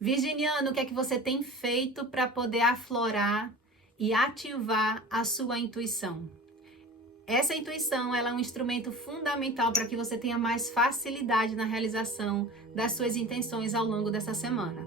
Virginiano, o que é que você tem feito para poder aflorar e ativar a sua intuição? Essa intuição, ela é um instrumento fundamental para que você tenha mais facilidade na realização das suas intenções ao longo dessa semana.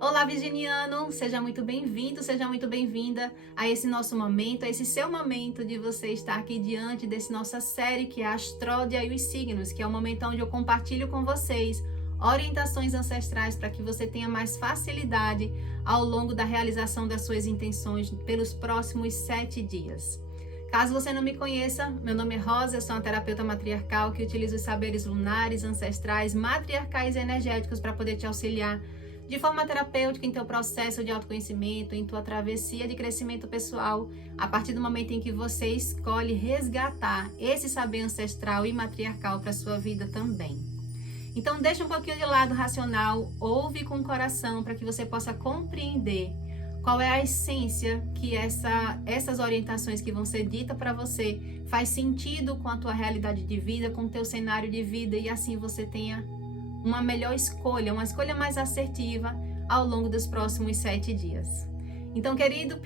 Olá, Virginiano, seja muito bem-vindo, seja muito bem-vinda a esse nosso momento, a esse seu momento de você estar aqui diante dessa nossa série que é a Astródia e os Signos, que é o momento onde eu compartilho com vocês orientações ancestrais para que você tenha mais facilidade ao longo da realização das suas intenções pelos próximos 7 dias. Caso você não me conheça, meu nome é Rosa, eu sou uma terapeuta matriarcal que utiliza os saberes lunares, ancestrais, matriarcais e energéticos para poder te auxiliar de forma terapêutica em teu processo de autoconhecimento, em tua travessia de crescimento pessoal, a partir do momento em que você escolhe resgatar esse saber ancestral e matriarcal para a sua vida também. Então deixa um pouquinho de lado racional, ouve com o coração para que você possa compreender qual é a essência que essas orientações que vão ser ditas para você faz sentido com a tua realidade de vida, com o teu cenário de vida e assim você tenha uma melhor escolha, uma escolha mais assertiva ao longo dos próximos 7 dias. Então, querido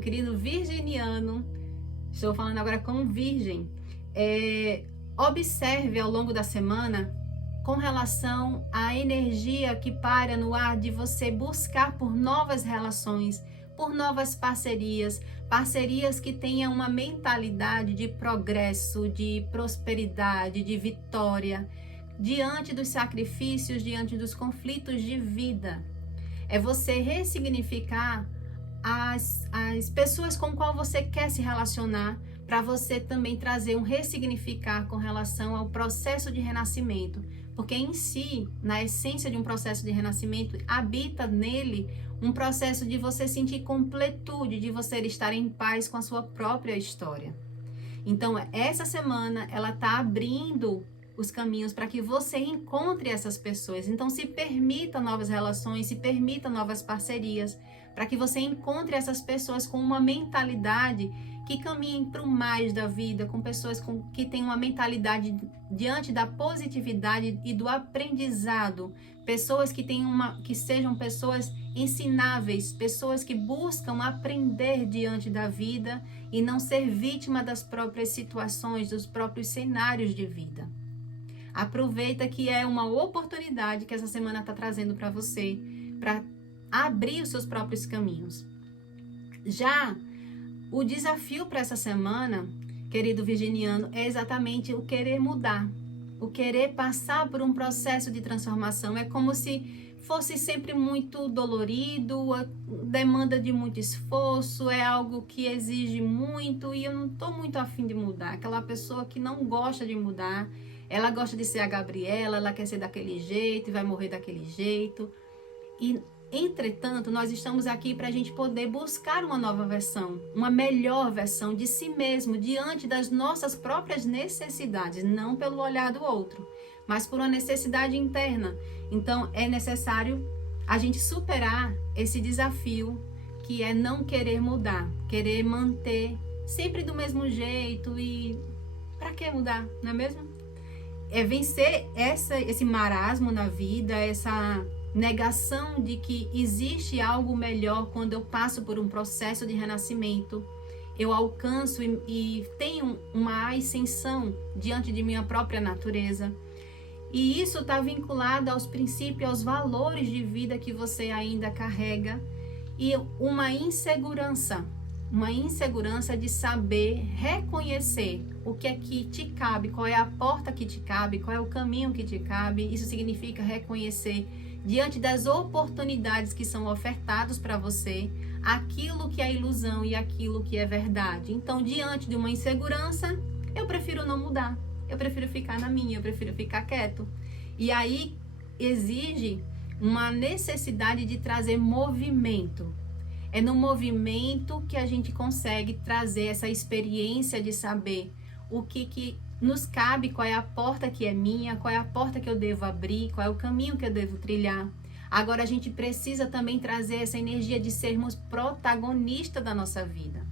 querido virginiano, estou falando agora com virgem, observe ao longo da semana com relação à energia que paira no ar de você buscar por novas relações, por novas parcerias que tenham uma mentalidade de progresso, de prosperidade, de vitória, diante dos sacrifícios, diante dos conflitos de vida. É você ressignificar as pessoas com qual você quer se relacionar, para você também trazer um ressignificar com relação ao processo de renascimento. Porque em si, na essência de um processo de renascimento, habita nele um processo de você sentir completude, de você estar em paz com a sua própria história. Então, essa semana, ela está abrindo os caminhos para que você encontre essas pessoas. Então, se permita novas relações, se permita novas parcerias, para que você encontre essas pessoas com uma mentalidade que caminhem para o mais da vida, com pessoas que têm uma mentalidade diante da positividade e do aprendizado, pessoas que sejam pessoas ensináveis, pessoas que buscam aprender diante da vida e não ser vítima das próprias situações, dos próprios cenários de vida. Aproveita que é uma oportunidade que essa semana está trazendo para você, para abrir os seus próprios caminhos. Já o desafio para essa semana, querido virginiano, é exatamente o querer mudar, o querer passar por um processo de transformação. É como se fosse sempre muito dolorido, demanda de muito esforço, é algo que exige muito e eu não estou muito afim de mudar. Aquela pessoa que não gosta de mudar, ela gosta de ser a Gabriela, ela quer ser daquele jeito e vai morrer daquele jeito. E entretanto, nós estamos aqui para a gente poder buscar uma nova versão, uma melhor versão de si mesmo, diante das nossas próprias necessidades, não pelo olhar do outro, mas por uma necessidade interna. Então, é necessário a gente superar esse desafio que é não querer mudar, querer manter sempre do mesmo jeito e para que mudar, não é mesmo? É vencer esse marasmo na vida, essa negação de que existe algo melhor quando eu passo por um processo de renascimento, eu alcanço e tenho uma ascensão diante de minha própria natureza. E isso está vinculado aos princípios, aos valores de vida que você ainda carrega e uma insegurança de saber reconhecer o que é que te cabe, qual é a porta que te cabe, qual é o caminho que te cabe. Isso significa reconhecer diante das oportunidades que são ofertadas para você, aquilo que é ilusão e aquilo que é verdade. Então, diante de uma insegurança, eu prefiro não mudar, eu prefiro ficar na minha, eu prefiro ficar quieto. E aí exige uma necessidade de trazer movimento. É no movimento que a gente consegue trazer essa experiência de saber o que nos cabe, qual é a porta que é minha, qual é a porta que eu devo abrir, qual é o caminho que eu devo trilhar. Agora a gente precisa também trazer essa energia de sermos protagonistas da nossa vida.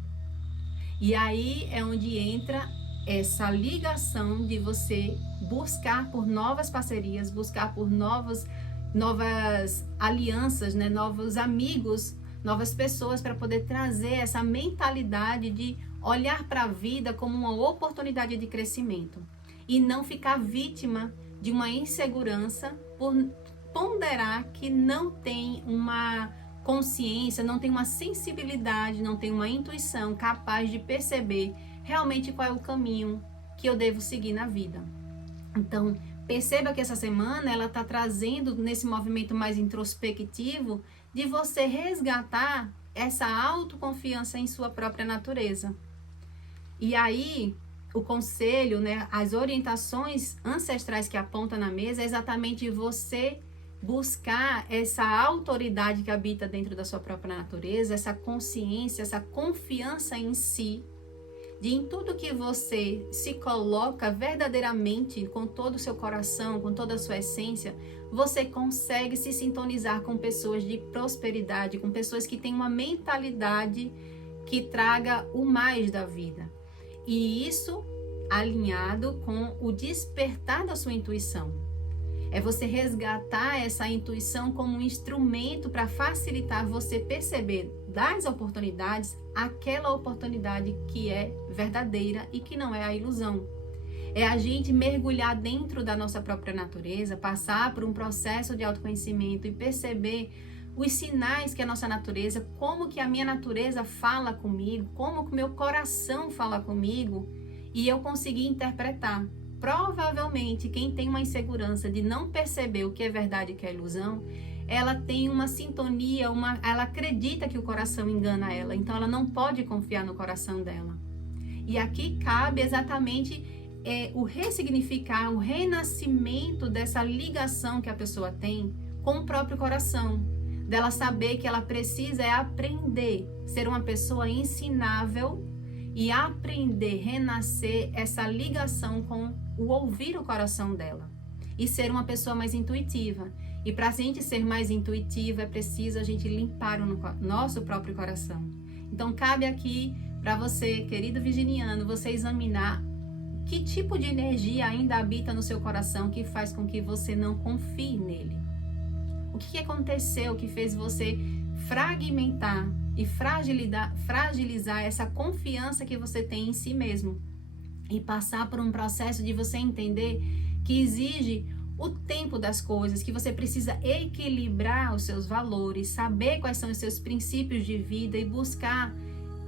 E aí é onde entra essa ligação de você buscar por novas parcerias, buscar por novos novas alianças, né? Novos amigos, novas pessoas para poder trazer essa mentalidade de olhar para a vida como uma oportunidade de crescimento e não ficar vítima de uma insegurança por ponderar que não tem uma consciência, não tem uma sensibilidade, não tem uma intuição capaz de perceber realmente qual é o caminho que eu devo seguir na vida. Então, perceba que essa semana ela está trazendo nesse movimento mais introspectivo de você resgatar essa autoconfiança em sua própria natureza. E aí, o conselho, né, as orientações ancestrais que aponta na mesa é exatamente você buscar essa autoridade que habita dentro da sua própria natureza, essa consciência, essa confiança em si, de em tudo que você se coloca verdadeiramente, com todo o seu coração, com toda a sua essência, você consegue se sintonizar com pessoas de prosperidade, com pessoas que têm uma mentalidade que traga o mais da vida. E isso alinhado com o despertar da sua intuição. É você resgatar essa intuição como um instrumento para facilitar você perceber das oportunidades aquela oportunidade que é verdadeira e que não é a ilusão. É a gente mergulhar dentro da nossa própria natureza, passar por um processo de autoconhecimento e perceber os sinais que a nossa natureza, como que a minha natureza fala comigo, como que o meu coração fala comigo, e eu conseguir interpretar. Provavelmente, quem tem uma insegurança de não perceber o que é verdade e o que é ilusão, ela tem uma sintonia, ela acredita que o coração engana ela, então ela não pode confiar no coração dela. E aqui cabe exatamente o ressignificar, o renascimento dessa ligação que a pessoa tem com o próprio coração, dela saber que ela precisa aprender, ser uma pessoa ensinável e aprender, renascer essa ligação com o ouvir o coração dela e ser uma pessoa mais intuitiva. E para a gente ser mais intuitiva é preciso a gente limpar o nosso próprio coração. Então cabe aqui para você, querido virginiano, você examinar que tipo de energia ainda habita no seu coração que faz com que você não confie nele. O que aconteceu que fez você fragmentar e fragilizar essa confiança que você tem em si mesmo e passar por um processo de você entender que exige o tempo das coisas, que você precisa equilibrar os seus valores, saber quais são os seus princípios de vida e buscar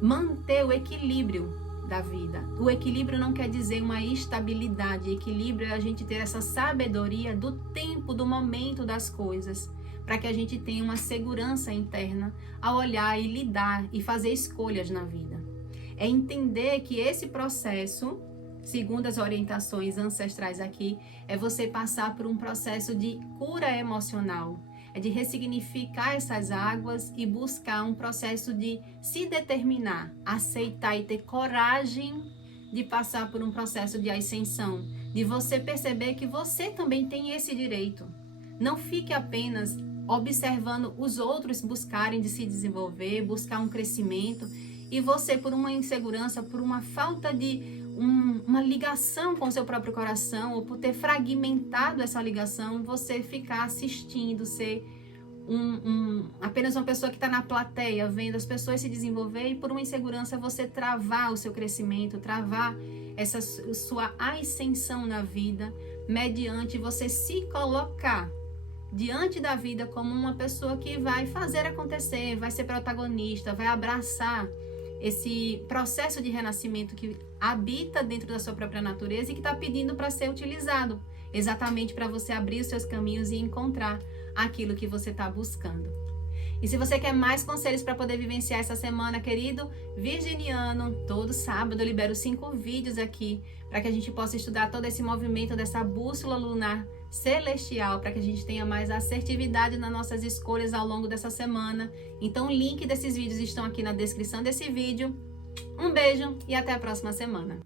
manter o equilíbrio da vida. O equilíbrio não quer dizer uma estabilidade, equilíbrio é a gente ter essa sabedoria do tempo, do momento das coisas, para que a gente tenha uma segurança interna ao olhar e lidar e fazer escolhas na vida. É entender que esse processo, segundo as orientações ancestrais aqui, é você passar por um processo de cura emocional, é de ressignificar essas águas e buscar um processo de se determinar, aceitar e ter coragem de passar por um processo de ascensão, de você perceber que você também tem esse direito. Não fique apenas observando os outros buscarem de se desenvolver, buscar um crescimento, e você, por uma insegurança, por uma falta de uma ligação com o seu próprio coração, ou por ter fragmentado essa ligação, você ficar assistindo, ser apenas uma pessoa que está na plateia, vendo as pessoas se desenvolver, e por uma insegurança você travar o seu crescimento, travar essa sua ascensão na vida, mediante você se colocar diante da vida como uma pessoa que vai fazer acontecer, vai ser protagonista, vai abraçar esse processo de renascimento que habita dentro da sua própria natureza e que está pedindo para ser utilizado, exatamente para você abrir os seus caminhos e encontrar aquilo que você está buscando. E se você quer mais conselhos para poder vivenciar essa semana, querido virginiano, todo sábado eu libero 5 vídeos aqui para que a gente possa estudar todo esse movimento dessa bússola lunar celestial, para que a gente tenha mais assertividade nas nossas escolhas ao longo dessa semana. Então o link desses vídeos estão aqui na descrição desse vídeo. Um beijo e até a próxima semana.